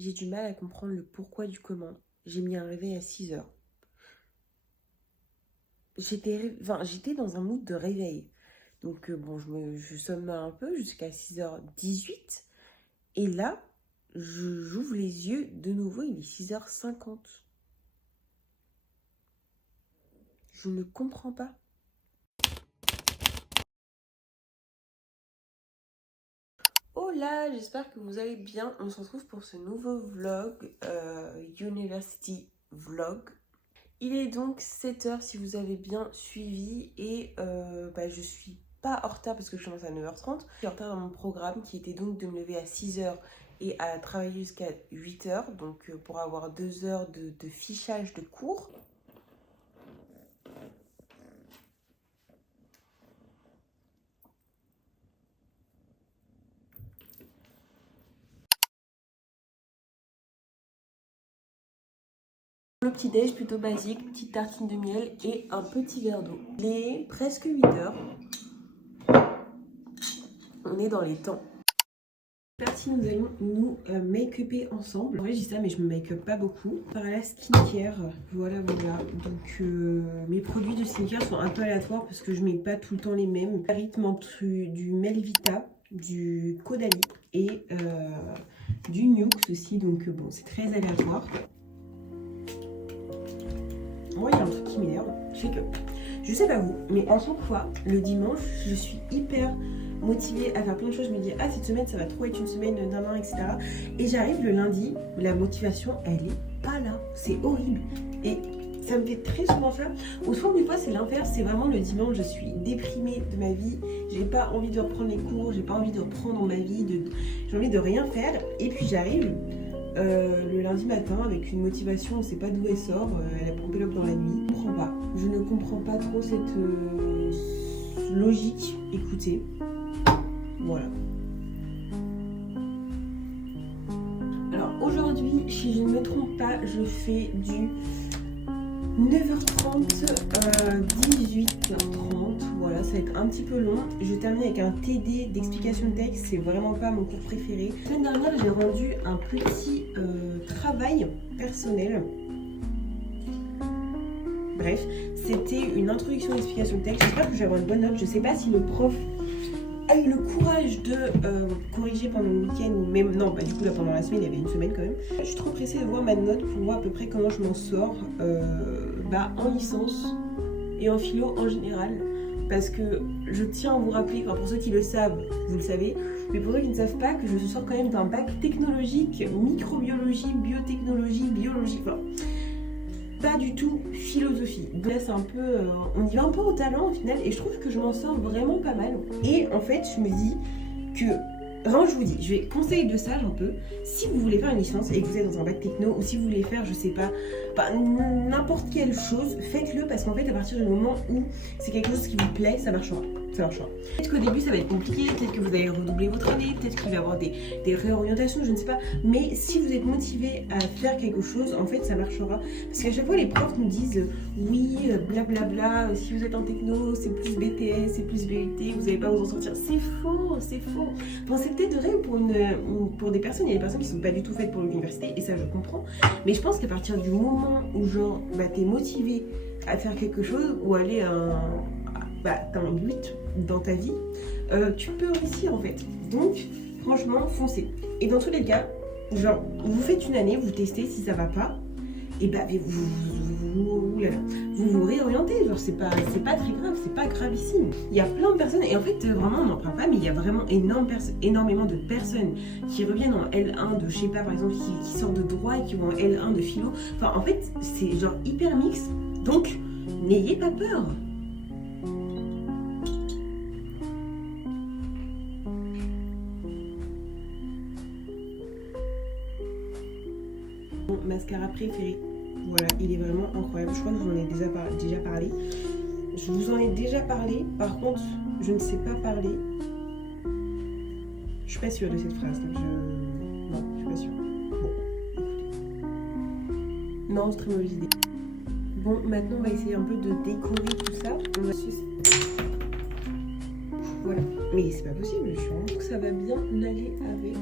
J'ai du mal à comprendre le pourquoi du comment. J'ai mis un réveil à 6 heures. J'étais dans un mood de réveil. Donc bon, je somnole un peu jusqu'à 6h18. Et là, j'ouvre les yeux de nouveau, il est 6h50. Je ne comprends pas. Oh là, j'espère que vous allez bien. On se retrouve pour ce nouveau vlog, University Vlog. Il est donc 7h si vous avez bien suivi et je suis pas en retard parce que je commence à 9h30. Je suis en retard dans mon programme qui était donc de me lever à 6h et à travailler jusqu'à 8h, donc pour avoir 2 heures de fichage de cours. Le petit déj plutôt basique, petite tartine de miel et un petit verre d'eau. Il est presque 8h. On est dans les temps. Parti, nous allons nous make-upper ensemble. En vrai, je dis ça, mais je me make-up pas beaucoup. Par la skincare, voilà. Donc, mes produits de skincare sont un peu aléatoires parce que je mets pas tout le temps les mêmes. Rythme entre du Melvita, du Caudalie et du Nuxe aussi. Donc, bon, c'est très aléatoire. Moi, il y a un truc qui m'énerve, c'est que, je sais pas vous, mais à chaque fois, le dimanche, je suis hyper motivée à faire plein de choses. Je me dis, ah, cette semaine, ça va trop être une semaine d'un an, etc. Et j'arrive le lundi, la motivation, elle est pas là. C'est horrible. Et ça me fait très souvent ça. Au fond du fois, c'est l'inverse. C'est vraiment le dimanche, je suis déprimée de ma vie. J'ai pas envie de reprendre les cours, j'ai pas envie de reprendre ma vie, j'ai envie de rien faire. Et puis j'arrive le lundi matin avec une motivation, on ne sait pas d'où elle sort, elle a pompé l'op dans la nuit. Je ne comprends pas trop cette logique. Écoutez, voilà. Alors aujourd'hui, si je ne me trompe pas, je fais du 9h30, 18h30, voilà, ça va être un petit peu long. Je termine avec un TD d'explication de texte, c'est vraiment pas mon cours préféré. La semaine dernière, j'ai rendu un petit travail personnel. Bref, c'était une introduction d'explication de texte. J'espère que je vais avoir une bonne note. Je sais pas si le prof a eu le courage de corriger pendant le week-end ou même non, du coup là pendant la semaine, il y avait une semaine quand même. Je suis trop pressée de voir ma note pour voir à peu près comment je m'en sors en licence et en philo en général, parce que je tiens à vous rappeler, pour ceux qui le savent, vous le savez, mais pour ceux qui ne savent pas, que je sors quand même d'un bac technologique, microbiologie, biotechnologie, biologie, pas du tout philosophie. Donc là c'est un peu, on y va un peu au talent au final, et je trouve que je m'en sors vraiment pas mal. Et en fait je me dis que, vraiment je vous dis, je vais conseiller de sage un peu, si vous voulez faire une licence et que vous êtes dans un bac techno, ou si vous voulez faire, je sais pas, n'importe quelle chose, faites-le, parce qu'en fait à partir du moment où c'est quelque chose qui vous plaît, ça marchera. Peut-être qu'au début ça va être compliqué, peut-être que vous allez redoubler votre année, peut-être qu'il va y avoir des réorientations, je ne sais pas, mais si vous êtes motivé à faire quelque chose, en fait ça marchera. Parce qu'à chaque fois les profs nous disent oui, blablabla, si vous êtes en techno, c'est plus BTS, c'est plus VUT, vous n'allez pas vous en sortir. C'est faux. Bon, c'est peut-être vrai pour des personnes, il y a des personnes qui ne sont pas du tout faites pour l'université, et ça je comprends, mais je pense qu'à partir du moment où t'es motivé à faire quelque chose, ou aller t'as un but dans ta vie, tu peux réussir en fait. Donc franchement foncez. Et dans tous les cas, vous faites une année, vous testez, si ça va pas, et vous réorientez, c'est pas très grave, c'est pas gravissime. Il y a plein de personnes, et en fait vraiment on n'en parle pas, mais il y a vraiment énormément de personnes qui reviennent en L1 de, je sais pas, par exemple, qui sortent de droit et qui vont en L1 de philo. En fait c'est hyper mix, donc n'ayez pas peur. Mon mascara préféré, voilà, il est vraiment incroyable. Je crois que je vous en ai déjà parlé. Je vous en ai déjà parlé, par contre, je ne sais pas parler. Je suis pas sûre de cette phrase, donc non, je suis pas sûre. Bon, écoutez. Non, c'est très mauvaise idée. Bon, maintenant on va essayer un peu de décorer tout ça. Voilà. Mais c'est pas possible, je suis vraiment que ça va bien aller avec.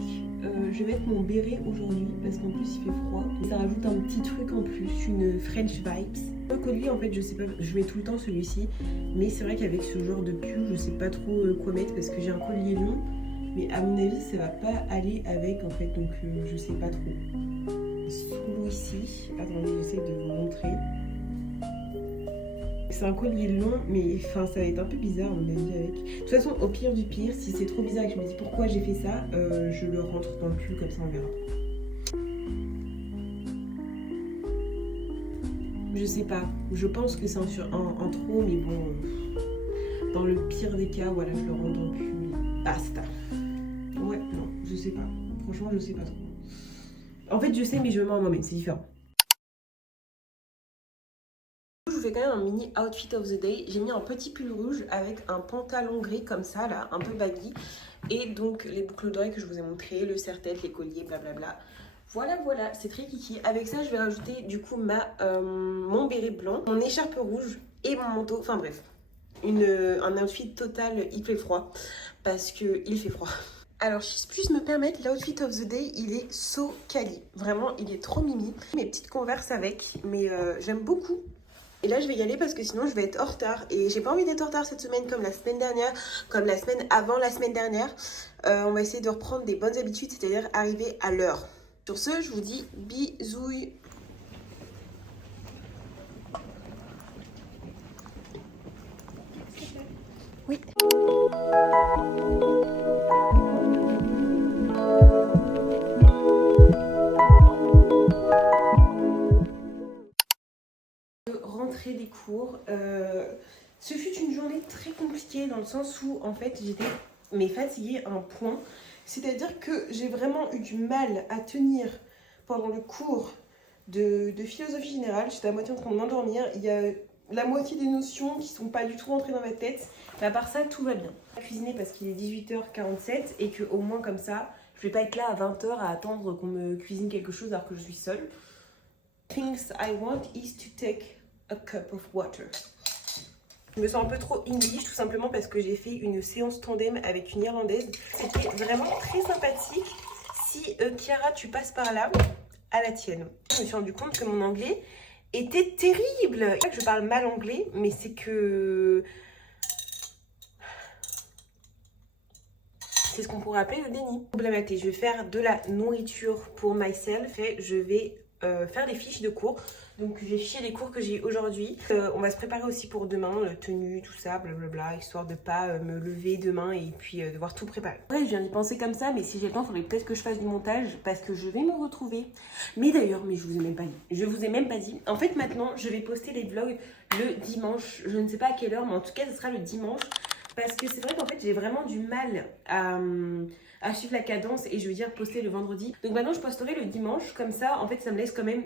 Je vais mettre mon béret aujourd'hui parce qu'en plus il fait froid. Ça rajoute un petit truc en plus, une French vibes. Le collier en fait je sais pas, je mets tout le temps celui-ci. Mais c'est vrai qu'avec ce genre de pull je sais pas trop quoi mettre parce que j'ai un collier long. Mais à mon avis ça va pas aller avec en fait donc je sais pas trop. Celui-ci, attendez j'essaie de vous montrer. C'est un collier long, mais enfin, ça va être un peu bizarre à mon avis avec. De toute façon, au pire du pire, si c'est trop bizarre et que je me dis pourquoi j'ai fait ça, je le rentre dans le pull comme ça on verra. Je sais pas, je pense que c'est un trop, mais bon, dans le pire des cas, voilà, je le rentre dans le pull. Basta. Ouais, non, je sais pas. Franchement, je sais pas trop. En fait, je sais, mais je me mens à moi-même, c'est différent. Je vous fais quand même un mini outfit of the day. J'ai mis un petit pull rouge avec un pantalon gris comme ça, là, un peu baggy. Et donc les boucles d'oreilles que je vous ai montrées, le serre-tête, les colliers, blablabla. Voilà, voilà, c'est très kiki. Avec ça, je vais rajouter du coup mon béret blanc, mon écharpe rouge et mon manteau. Enfin bref, un outfit total, il fait froid parce qu'il fait froid. Alors, si je puis me permettre, l'outfit of the day, il est so quali. Vraiment, il est trop mimi. Mes petites converses avec, mais j'aime beaucoup. Et là, je vais y aller parce que sinon, je vais être en retard. Et j'ai pas envie d'être en retard cette semaine comme la semaine dernière, comme la semaine avant la semaine dernière. On va essayer de reprendre des bonnes habitudes, c'est-à-dire arriver à l'heure. Sur ce, je vous dis bisouilles. Oui. Rentrée des cours. Ce fut une journée très compliquée dans le sens où en fait j'étais fatiguée à un point. C'est-à-dire que j'ai vraiment eu du mal à tenir pendant le cours de philosophie générale. J'étais à moitié en train de m'endormir. Il y a la moitié des notions qui sont pas du tout rentrées dans ma tête. Mais à part ça, tout va bien. Je vais cuisiner parce qu'il est 18h47 et que au moins comme ça, je vais pas être là à 20h à attendre qu'on me cuisine quelque chose alors que je suis seule. Things I want is to take a cup of water. Je me sens un peu trop English tout simplement parce que j'ai fait une séance tandem avec une Irlandaise. C'était vraiment très sympathique. Si Chiara, tu passes par là, à la tienne. Je me suis rendu compte que mon anglais était terrible. C'est pas que je parle mal anglais, mais c'est que... c'est ce qu'on pourrait appeler le déni. Problématique, je vais faire de la nourriture pour myself et je vais faire des fiches de cours. Donc j'ai fiché les cours que j'ai aujourd'hui. On va se préparer aussi pour demain, tenue, tout ça, blablabla, histoire de pas me lever demain et puis devoir tout préparer. Ouais, je viens d'y penser comme ça, mais si j'ai le temps, il faudrait peut-être que je fasse du montage parce que je vais me retrouver. Mais d'ailleurs, je vous ai même pas dit. Je vous ai même pas dit. En fait, maintenant, je vais poster les vlogs le dimanche. Je ne sais pas à quelle heure, mais en tout cas, ce sera le dimanche. Parce que c'est vrai qu'en fait, j'ai vraiment du mal à suivre la cadence et je veux dire poster le vendredi. Donc maintenant, je posterai le dimanche. Comme ça, en fait, ça me laisse quand même,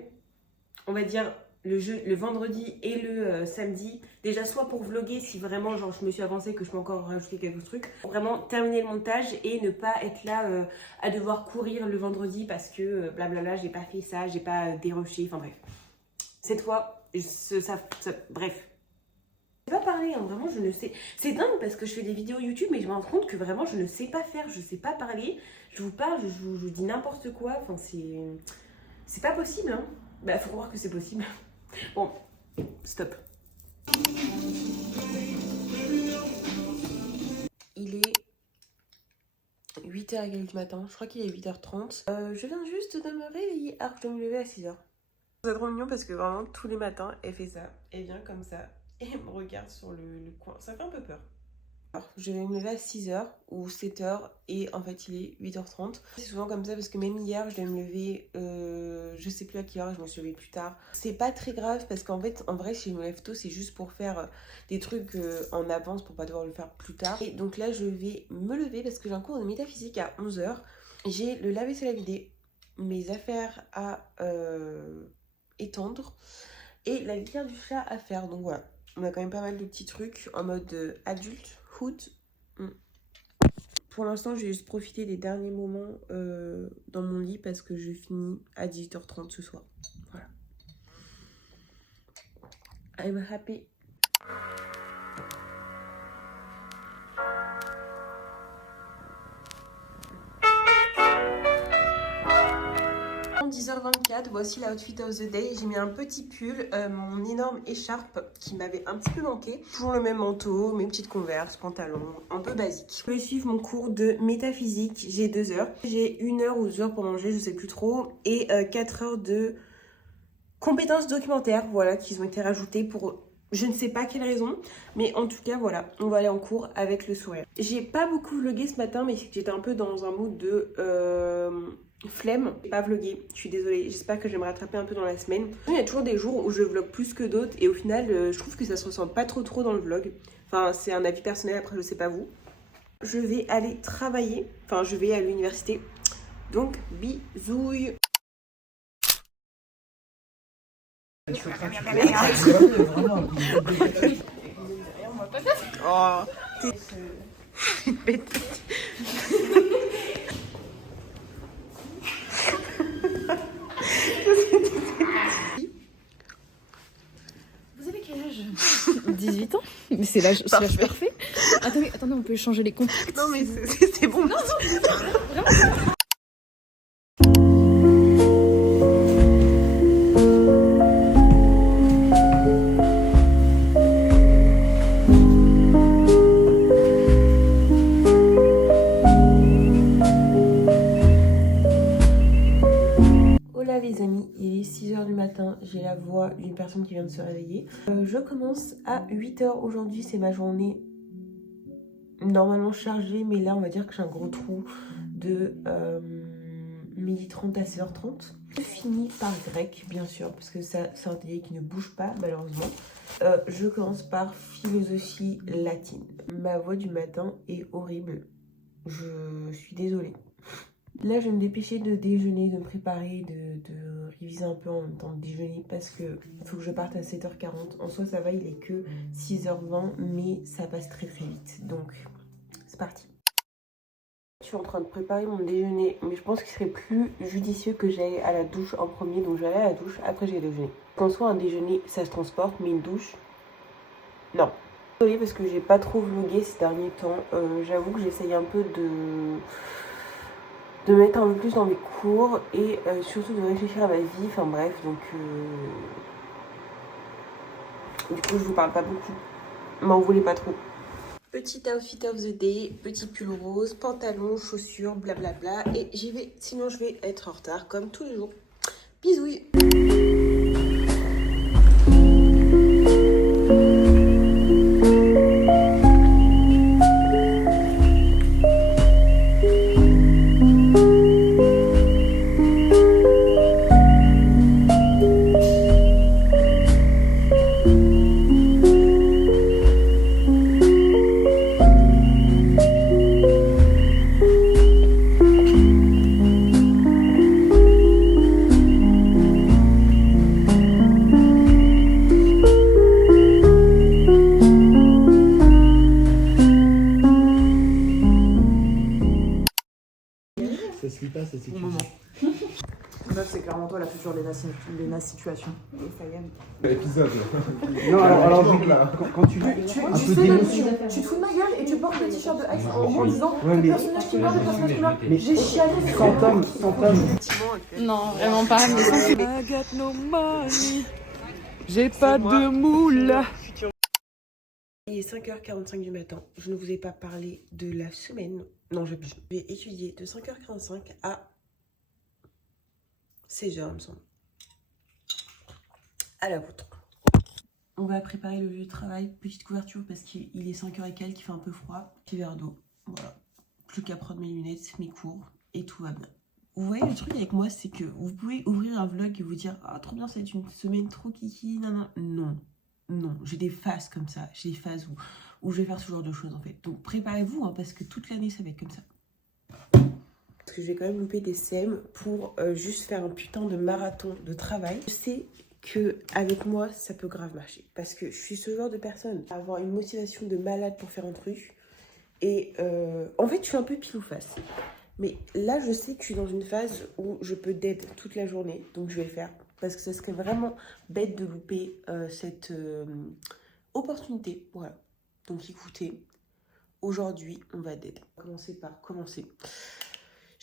on va dire, le vendredi et le samedi. Déjà, soit pour vlogger si vraiment, genre, je me suis avancée, que je peux encore rajouter quelques trucs. Pour vraiment terminer le montage et ne pas être là à devoir courir le vendredi parce que blablabla, j'ai pas fait ça, j'ai pas dérushé. Enfin bref. Cette fois, bref. Je sais pas parler, hein, vraiment je ne sais. C'est dingue parce que je fais des vidéos YouTube mais je me rends compte que vraiment je ne sais pas faire, je sais pas parler. Je vous parle, je vous dis n'importe quoi, enfin c'est pas possible hein. Bah faut croire que c'est possible. Bon, stop. Il est 8h du matin, je crois qu'il est 8h30. Je viens juste de me réveiller alors que je dois me lever à 6h. C'est trop mignon parce que vraiment tous les matins elle fait ça, elle vient comme ça. Et elle me regarde sur le coin. Ça fait un peu peur. Alors, je vais me lever à 6h ou 7h et en fait il est 8h30. C'est souvent comme ça parce que même hier je vais me lever, je sais plus à quelle heure, je me suis levée plus tard. C'est pas très grave parce qu'en fait, en vrai, si je me lève tôt, c'est juste pour faire des trucs en avance pour pas devoir le faire plus tard. Et donc là, je vais me lever parce que j'ai un cours de métaphysique à 11h. J'ai le lave-vaisselle à vider, mes affaires à étendre et la litière du chat à faire. Donc voilà. On a quand même pas mal de petits trucs en mode adulthood. Pour l'instant, je vais juste profiter des derniers moments dans mon lit parce que je finis à 18h30 ce soir. Voilà. I'm happy. 10h24, voici la outfit of the day. J'ai mis un petit pull, mon énorme écharpe qui m'avait un petit peu manqué. Toujours le même manteau, mes petites converses, pantalons, un peu basique. Je vais suivre mon cours de métaphysique, j'ai 2 heures. J'ai 1 heure ou 2 heures pour manger, je sais plus trop. Et 4 heures de compétences documentaires, voilà, qui ont été rajoutées pour je ne sais pas quelle raison. Mais en tout cas, voilà, on va aller en cours avec le sourire. J'ai pas beaucoup vlogué ce matin, mais c'est que j'étais un peu dans un mood de flemme. J'ai pas vlogué, je suis désolée. J'espère que je vais me rattraper un peu dans la semaine. Il y a toujours des jours où je vlog plus que d'autres. Et au final, je trouve que ça se ressent pas trop dans le vlog. Enfin, c'est un avis personnel, après je sais pas vous. Je vais aller travailler. Enfin, je vais à l'université. Donc, bisouilles. Oh, t'es bête. Vous avez quel âge? 18 ans? Mais c'est l'âge parfait. Attendez, on peut changer les contacts. Non mais c'est bon. Non, vraiment. Les amis, il est 6h du matin, j'ai la voix d'une personne qui vient de se réveiller. Je commence à 8h aujourd'hui, c'est ma journée normalement chargée, mais là on va dire que j'ai un gros trou de 12h30 à 16h30. Je finis par grec, bien sûr, parce que ça c'est un délai qui ne bouge pas malheureusement. Je commence par philosophie latine. Ma voix du matin est horrible, je suis désolée. Là, je vais me dépêcher de déjeuner, de me préparer, de réviser un peu en même temps de déjeuner parce que faut que je parte à 7h40. En soi, ça va, il est que 6h20, mais ça passe très vite. Donc, c'est parti. Je suis en train de préparer mon déjeuner, mais je pense qu'il serait plus judicieux que j'aille à la douche en premier. Donc, j'allais à la douche, après j'ai déjeuner. Qu'en soit un déjeuner, ça se transporte, mais une douche, non. Désolée parce que j'ai pas trop vlogué ces derniers temps. J'avoue que j'essaye un peu de mettre un peu plus dans mes cours et surtout de réfléchir à ma vie, enfin bref, donc du coup je vous parle pas beaucoup, m'en voulez pas trop. Petit outfit of the day, petit pull rose, pantalon, chaussures, blablabla, et j'y vais, sinon je vais être en retard comme tous les jours. Bisouilles. Ça suit pas, ça suit. Bon moment. Meuf, c'est clairement toi la future Léna situation. Et ça y est. L'épisode. Non, alors là, quand tu veux. Tu te fous de ma gueule et tu portes le t-shirt de Axe en disant le personnage qui meurt, le personnage qui meurt. Mais j'ai chialé. Sans Non, vraiment pas. Mais sans I got no money. J'ai pas de moule. Il est 5h45 du matin, je ne vous ai pas parlé de la semaine. Non, je vais étudier de 5h45 à 16h, il me semble. À la vôtre. On va préparer le lieu de travail, petite couverture parce qu'il est 5h et quelques, il fait un peu froid. Petit verre d'eau, voilà. Plus qu'à prendre mes lunettes, mes cours et tout va bien. Vous voyez, le truc avec moi, c'est que vous pouvez ouvrir un vlog et vous dire « Ah, trop bien, c'est une semaine trop kiki, nanana. » Non, j'ai des phases comme ça, j'ai des phases où je vais faire ce genre de choses en fait. Donc préparez-vous hein, parce que toute l'année ça va être comme ça. Parce que je vais quand même louper des SEM pour juste faire un putain de marathon de travail. Je sais que avec moi ça peut grave marcher parce que je suis ce genre de personne à avoir une motivation de malade pour faire un truc. Et en fait je suis un peu pile ou face. Mais là je sais que je suis dans une phase où je peux dead toute la journée, donc je vais le faire. Parce que ce serait vraiment bête de louper cette opportunité. Voilà. Donc écoutez, aujourd'hui, on va dead. Commencer par commencer.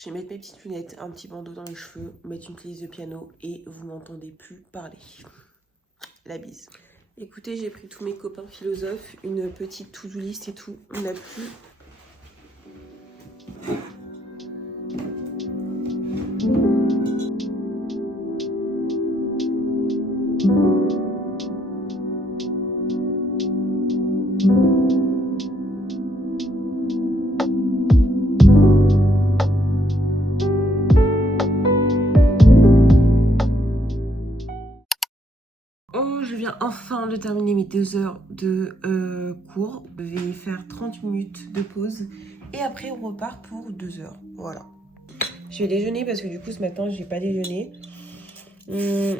Je vais mettre mes petites lunettes, un petit bandeau dans les cheveux, mettre une playlist de piano et vous m'entendez plus parler. La bise. Écoutez, j'ai pris tous mes copains philosophes, une petite to-do list et tout. On n'a plus. Oh, je viens enfin de terminer mes 2 heures de cours. Je vais faire 30 minutes de pause et après on repart pour 2 heures. Voilà. Je vais déjeuner parce que du coup ce matin j'ai pas déjeuné. Et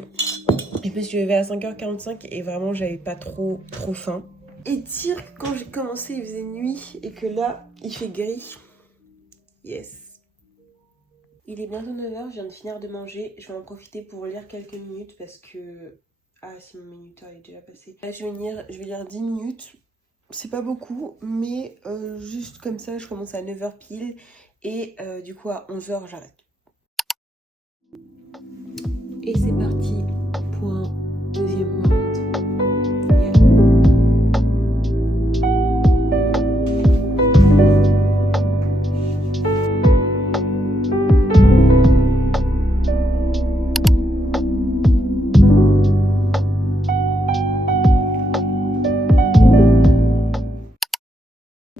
parce que je vais à 5h45 et vraiment j'avais pas trop faim. Et dire que quand j'ai commencé il faisait nuit et que là il fait gris. Yes. Il est bientôt 9h, je viens de finir de manger. Je vais en profiter pour lire quelques minutes parce que... Ah si, mon minuteur est déjà passé. Là, je vais lire 10 minutes. C'est pas beaucoup, mais juste comme ça, je commence à 9h pile. Et du coup, à 11h, j'arrête. Et c'est parti pour un deuxième round. Yeah.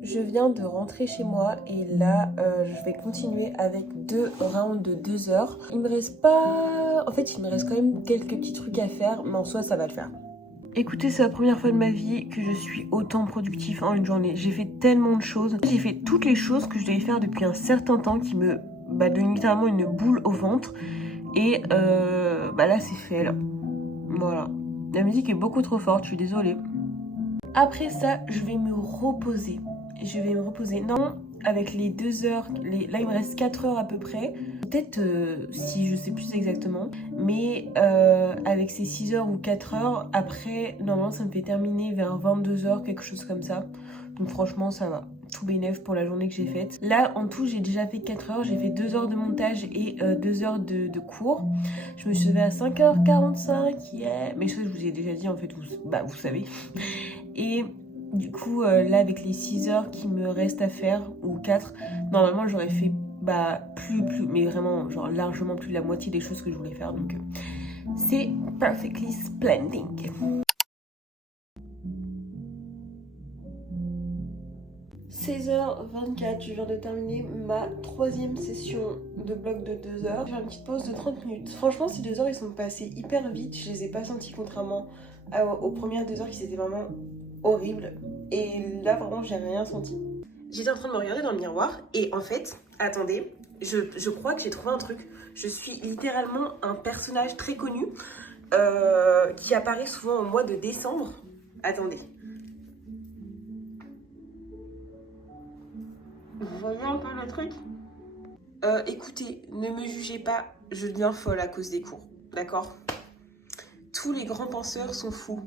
Je viens de rentrer chez moi et là je vais continuer avec 2 rounds de 2 heures. Il me reste pas... En fait il me reste quand même quelques petits trucs à faire, mais en soi ça va le faire. Écoutez, c'est la première fois de ma vie que je suis autant productive en une journée. J'ai fait tellement de choses. J'ai fait toutes les choses que je devais faire depuis un certain temps qui me donnent littéralement une boule au ventre. Et là c'est fait là. Voilà. La musique est beaucoup trop forte, je suis désolée. Après ça, je vais me reposer. Non, avec les 2 heures, là il me reste 4 heures à peu près. Peut-être, si je sais plus exactement. Mais avec ces 6 heures ou 4 heures, après, normalement ça me fait terminer vers 22 heures, quelque chose comme ça. Donc franchement, ça va. Tout bénef pour la journée que j'ai faite. Là, en tout, j'ai déjà fait 4 heures. J'ai fait 2 heures de montage et 2 heures de cours. Je me suis levée à 5h45. Yeah. Mais ça, je vous ai déjà dit, en fait, vous savez. Et... Du coup, là, avec les 6 heures qui me restent à faire, ou 4, normalement, j'aurais fait mais vraiment, genre largement plus de la moitié des choses que je voulais faire. Donc, c'est perfectly splendid. 16h24, je viens de terminer ma 3e session de bloc de 2 heures. Je vais faire une petite pause de 30 minutes. Franchement, ces 2 heures, ils sont passés hyper vite. Je les ai pas sentis contrairement aux premières 2 heures qui s'étaient vraiment horrible. Et là, vraiment, j'ai rien senti. J'étais en train de me regarder dans le miroir et en fait, attendez, je crois que j'ai trouvé un truc. Je suis littéralement un personnage très connu qui apparaît souvent au mois de décembre. Attendez. Vous voyez un peu le truc ? Écoutez, ne me jugez pas, je deviens folle à cause des cours. D'accord ? Tous les grands penseurs sont fous.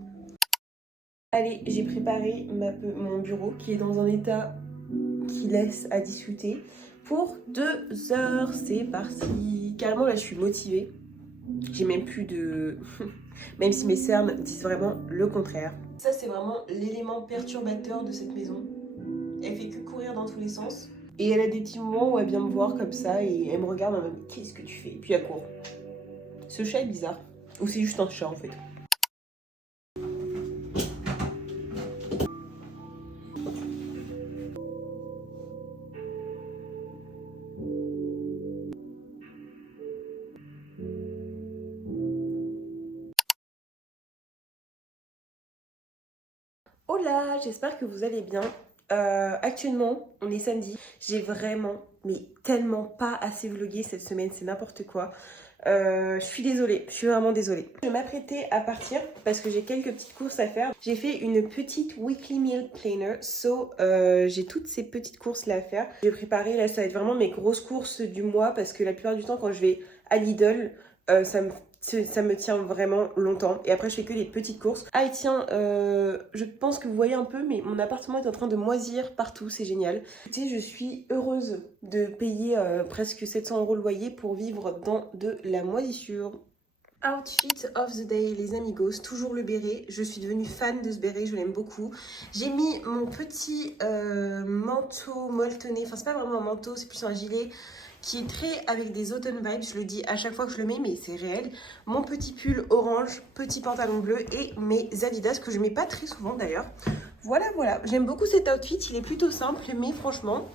Allez, j'ai préparé mon bureau qui est dans un état qui laisse à discuter pour 2 heures. C'est parti. Carrément, là, je suis motivée. J'ai même plus de... même si mes cernes disent vraiment le contraire. Ça, c'est vraiment l'élément perturbateur de cette maison. Elle fait que courir dans tous les sens. Et elle a des petits moments où elle vient me voir comme ça et elle me regarde en mode « Qu'est-ce que tu fais ?» Et puis elle court. Ce chat est bizarre. Ou c'est juste un chat, en fait. Hola, j'espère que vous allez bien. Actuellement, on est samedi. J'ai vraiment, mais tellement pas assez vlogué cette semaine, c'est n'importe quoi. Je suis désolée, je suis vraiment désolée. Je m'apprêtais à partir parce que j'ai quelques petites courses à faire. J'ai fait une petite weekly meal planner, j'ai toutes ces petites courses là à faire. Je vais préparer, là ça va être vraiment mes grosses courses du mois parce que la plupart du temps quand je vais à Lidl, ça me Ça me tient vraiment longtemps. Et après, je fais que les petites courses. Ah, et tiens, je pense que vous voyez un peu, mais mon appartement est en train de moisir partout. C'est génial. Écoutez, je suis heureuse de payer presque 700 € le loyer pour vivre dans de la moisissure. Outfit of the day, les amigos, toujours le béret. Je suis devenue fan de ce béret, je l'aime beaucoup. J'ai mis mon petit manteau molletonné. Enfin, c'est pas vraiment un manteau, c'est plus un gilet qui est très avec des autumn vibes, je le dis à chaque fois que je le mets, mais c'est réel. Mon petit pull orange, petit pantalon bleu et mes Adidas que je mets pas très souvent d'ailleurs. Voilà, voilà. J'aime beaucoup cet outfit, il est plutôt simple, mais franchement,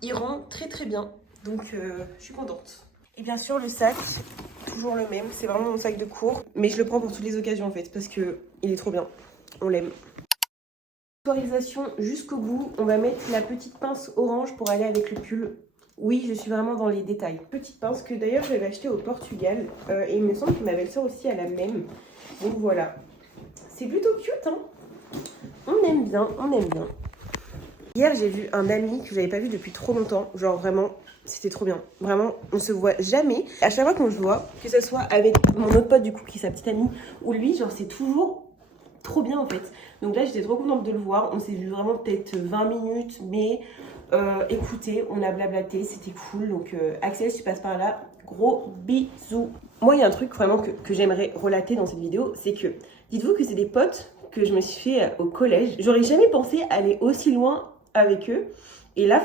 il rend très très bien. Donc, je suis contente. Et bien sûr, le sac, toujours le même, c'est vraiment mon sac de cours. Mais je le prends pour toutes les occasions en fait, parce que il est trop bien. On l'aime. Autorisation jusqu'au bout, on va mettre la petite pince orange pour aller avec le pull. Oui, je suis vraiment dans les détails. Petite pince que d'ailleurs j'avais achetée au Portugal. Et il me semble que ma belle-sœur aussi a la même. Donc voilà. C'est plutôt cute, hein. On aime bien, on aime bien. Hier, j'ai vu un ami que j'avais pas vu depuis trop longtemps. Genre vraiment, c'était trop bien. Vraiment, on se voit jamais. À chaque fois qu'on se voit, que ce soit avec mon autre pote du coup, qui est sa petite amie, ou lui, genre c'est toujours trop bien en fait. Donc là, j'étais trop contente de le voir. On s'est vu vraiment peut-être 20 minutes, mais... écoutez, on a blablaté, c'était cool. Donc Axel, si tu passes par là, gros bisous. Moi, il y a un truc vraiment que j'aimerais relater dans cette vidéo, c'est que dites-vous que c'est des potes que je me suis fait au collège. J'aurais jamais pensé aller aussi loin avec eux. Et là,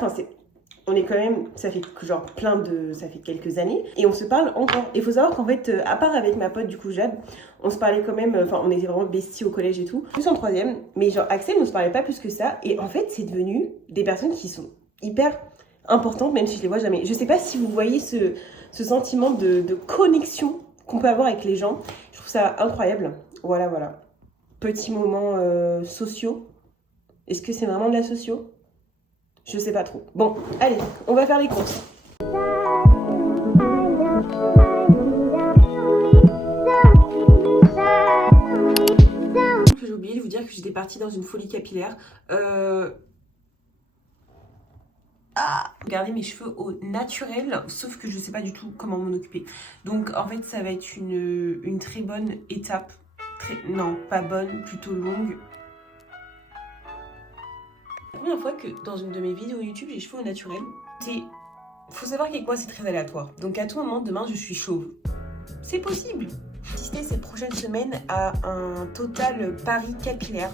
on est quand même, ça fait genre ça fait quelques années et on se parle encore. Il faut savoir qu'en fait, à part avec ma pote du coup Jade, on se parlait quand même, enfin on était vraiment besties au collège et tout. Plus en troisième, mais genre Axel, on se parlait pas plus que ça. Et en fait, c'est devenu des personnes qui sont hyper importantes, même si je les vois jamais. Je sais pas si vous voyez ce sentiment de connexion qu'on peut avoir avec les gens. Je trouve ça incroyable. Voilà, voilà. Petits moments sociaux. Est-ce que c'est vraiment de la socio ? Je sais pas trop. Bon, allez, on va faire les courses. J'ai oublié de vous dire que j'étais partie dans une folie capillaire. Regardez mes cheveux au naturel, sauf que je sais pas du tout comment m'en occuper. Donc en fait, ça va être une très bonne étape. Non, pas bonne, plutôt longue. La première fois que dans une de mes vidéos YouTube, j'ai cheveux au naturel, faut savoir qu'avec moi, c'est très aléatoire. Donc à tout moment, demain, je suis chauve. C'est possible. Assister ces prochaines semaines à un total pari capillaire.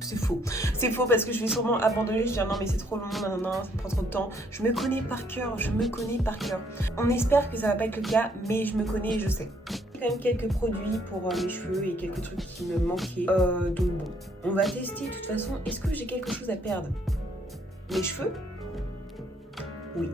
C'est faux. C'est faux parce que je vais sûrement abandonner. Je vais dire non mais c'est trop long, non, ça prend trop de temps. Je me connais par cœur, On espère que ça va pas être le cas, mais je me connais et je sais. J'ai quand même quelques produits pour mes cheveux et quelques trucs qui me manquaient. Donc bon, on va tester de toute façon. Est-ce que j'ai quelque chose à perdre ? Mes cheveux ? Oui.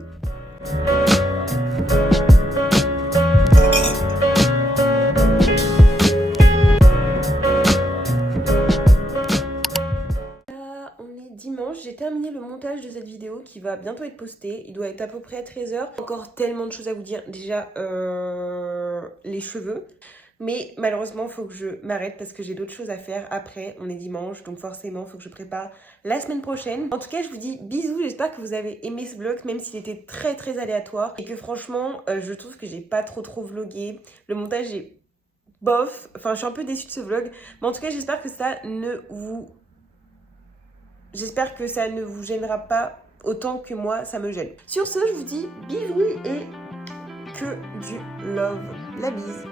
J'ai terminé le montage de cette vidéo qui va bientôt être postée. Il doit être à peu près à 13h. Encore tellement de choses à vous dire. Déjà, les cheveux. Mais malheureusement, il faut que je m'arrête parce que j'ai d'autres choses à faire après. On est dimanche, donc forcément, il faut que je prépare la semaine prochaine. En tout cas, je vous dis bisous. J'espère que vous avez aimé ce vlog, même s'il était très très aléatoire. Et que franchement, je trouve que j'ai pas trop vlogué. Le montage est bof. Enfin, je suis un peu déçue de ce vlog. Mais en tout cas, j'espère que ça ne vous gênera pas autant que moi, ça me gêne. Sur ce, je vous dis bisous et que du love. La bise.